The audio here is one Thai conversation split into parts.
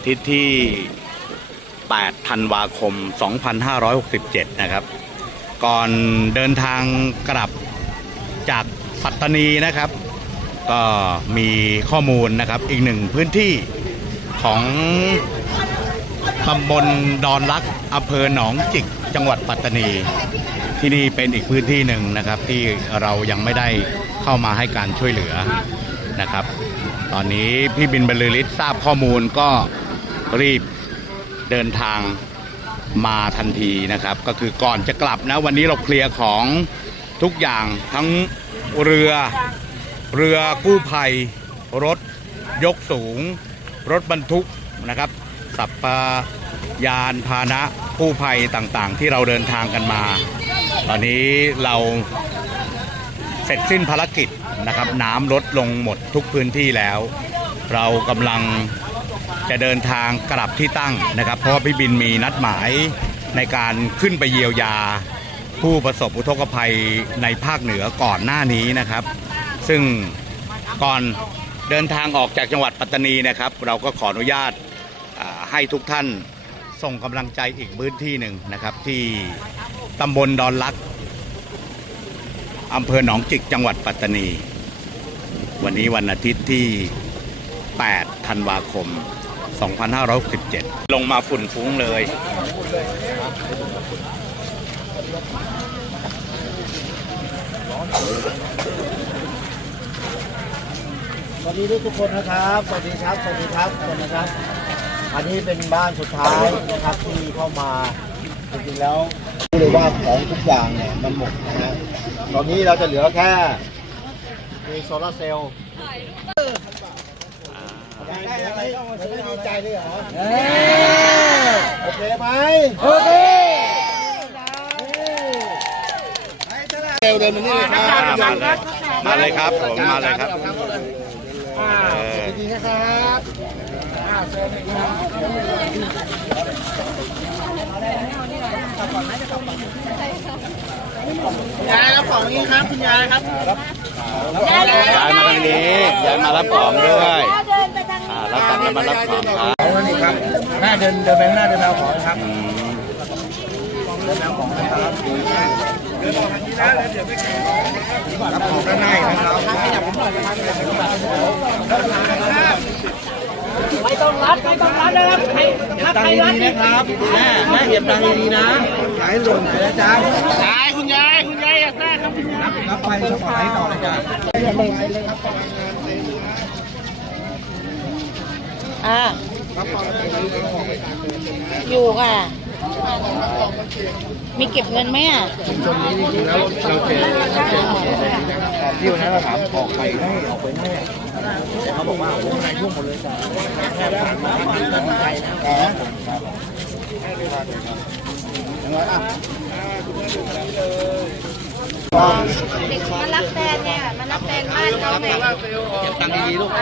อาทิตย์ที่ 8 ธันวาคม 2567 นะครับ ก่อนเดินทางกลับจากปัตตานีนะครับ ก็มีข้อมูลนะครับอีกหนึ่งพื้นที่ของตำบลดอนลักอำเภอหนองจิกจังหวัดปัตตานี ที่นี่เป็นอีกพื้นที่หนึ่งนะครับ ที่เรายังไม่ได้เข้ามาให้การช่วยเหลือนะครับ ตอนนี้พี่บินบรรลือฤทธิ์ทราบข้อมูลก็ รีบเดินทางมาทันทีนะครับ ก็คือก่อนจะกลับนะ วันนี้เราเคลียร์ของทุกอย่างทั้งเรือเรือกู้ภัย รถยกสูง รถบรรทุกนะครับ สัปปายานพาหนะกู้ภัยต่างๆ ที่เราเดินทางกันมา ตอนนี้เราเสร็จสิ้นภารกิจนะครับ น้ำลดลงหมดทุกพื้นที่แล้ว เรากำลัง จะเดินทางกลับที่ตั้งนะครับ เพราะว่าพี่บินมีนัดหมายในการขึ้นไปเยียวยา ผู้ประสบอุทกภัยในภาคเหนือก่อนหน้านี้นะครับ ซึ่งก่อนเดินทางออกจากจังหวัดปัตตานีนะครับ เราก็ขออนุญาตให้ทุกท่านส่งกำลังใจอีกพื้นที่หนึ่งนะครับ ที่ตำบลดอนลักอำเภอหนองจิกจังหวัดปัตตานี วันนี้วันอาทิตย์ที่ 8 ธันวาคม 2567 ลงมาฝุ่นฟุ้งเลย สวัสดีทุกคนนะครับ สวัสดีครับ สวัสดีครับทุกคนนะครับ อันนี้เป็นบ้านสุดท้ายนะครับที่เข้ามาจริงๆแล้วรู้เลยว่าของทุกอย่างเนี่ยมันหมดนะฮะตอนนี้เราจะเหลือแค่มีโซลาร์เซลล์ ได้อะไรไม่ได้ดีใจเลยเหรอโอเคไหมโอเคเซลล์เดินมานี่เลยครับมาเลยครับผมมาเลยครับเออดีๆนะครับยายรับของนี้ครับคุณยายครับยายมาทางนี้ยายมารับของด้วย รับตังค์แล้วมารับของครับของนี่ครับหน้าเดินเดินไปข้างหน้าเดินเอาของนะครับอืมเดินเอาของนะครับเดินออกทางนี้นะแล้วเดี๋ยวไปรับของด้านในนะครับไม่ต้องรัดไม่ต้องรัดนะครับใครถ้าใครรัดดีนะครับแม่แม่เก็บตังค์ดีๆนะอย่าให้หล่นนะจ๊ะยายคุณยายคุณยายอยากได้ครับรับไปสบายต่อเลยจ้ะ อ่าอยู่ค่ะ มีเก็บเงินไหมอะตรงนี้จริงๆแล้วเราเจอเที่วันนั้นเราถามออกไปให้ออกไปให้แต่เขาบอกว่าโอ้โหนายยุ่งหมดเลยจ้ะแค่ผ่านมาดีใจนะครับอยังไงอะ เด็กมารับแฟนเนี่ยมารับแฟนบ้านเขาไงเก็บตังค์ดีๆลูกไป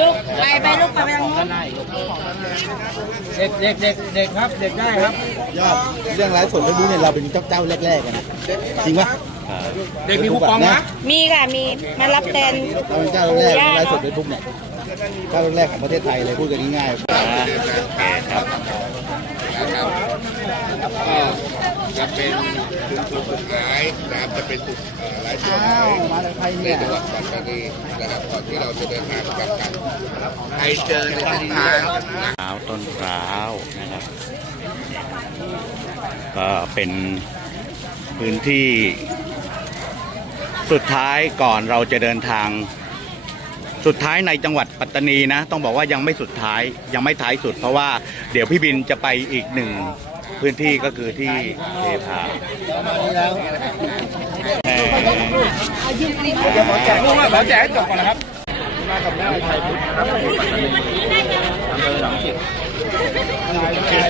ลูกไปไปลูกไปไปทางนู้นเด็กเด็กเด็กเด็กครับเด็กได้ครับยอดเรื่องไลฟ์สดเฟซบุ๊กเนี่ยเราเป็นเจ้าเจ้าแรกๆกันนะจริงปะเด็กมีคูปองนะมีค่ะมีมารับแฟนเราเป็นเจ้าแรกๆไลฟ์สดเฟซบุ๊กเนี่ยเจ้าแรกๆของประเทศไทยเลยพูดกันง่ายๆโอเคครับ จะเป็นชุมชนสุดท้ายนะครับจะเป็นจุดเอ่อไลฟ์สดอ้าวมาจากไทยในเนี่ย จังหวัดปัตตานีนะครับก่อนที่เราจะเดินทางกลับกันใครเจอในเส้นทางนะพร้าวต้นพร้าวนะครับ ก็เป็นพื้นที่สุดท้ายก่อนเราจะเดินทาง สุดท้ายในจังหวัดปัตตานีนะ ต้องบอกว่ายังไม่สุดท้ายยังไม่ท้ายสุด เพราะว่าเดี๋ยวพี่บินจะไปอีกหนึ่ง พื้นที่ก็คือที่เทพาเอ่อขอแจกขอแจกให้จบก่อนนะครับ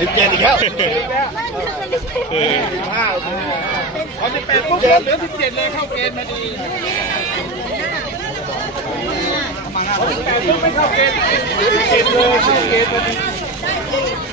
สิบเจ็ดอีกแล้วพอสิบแปดปุ๊บเหลือสิบเจ็ดเลยเข้าเกณฑ์มาดีพอสิบแปดปุ๊บไม่เข้าเกณฑ์สิบเจ็ดเลยเข้าเกณฑ์มาดีอ้าวนี่ดู